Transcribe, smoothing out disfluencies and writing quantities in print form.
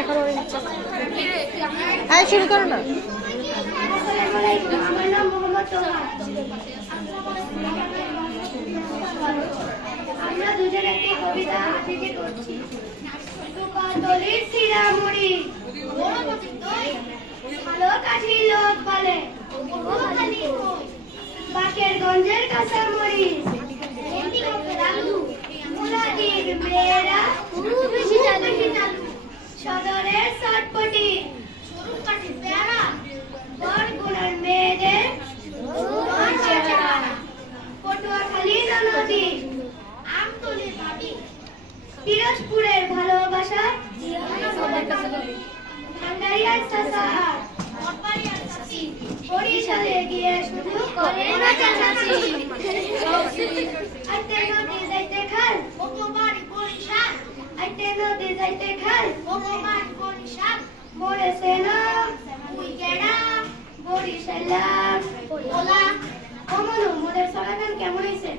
দেখানোর ইচ্ছা। হ্যাঁ শুরু করো না। আমার নাম মোহাম্মদ তোহা। আমরা দুজন একটি কবিতা আবৃত্তি করছি। টুকাতলির শিরামুড়ি ভালো কাঠি লোক বলে বাকের গঞ্জের কাঁচামরি মুলাদির মেয়েরা বেশি চালু সদরের চটপটি বরগুনার মেয়েদের পটুয়াখালী নদী পিরোজপুরের ভালোবাসা ভান্ডারিয়ার চাচা বরিশালে গিয়ে শুধু করে না চাচাচি আইতে নদী যাইতে খাল ভগবাড়ি বরিশাল আইতে নদী যাইতে খাল ভগবাড়ি বরিশাল মরেছে না উইকেডা বরিশালার ওলা কমন মোদের সরাগান কেমন হইছে?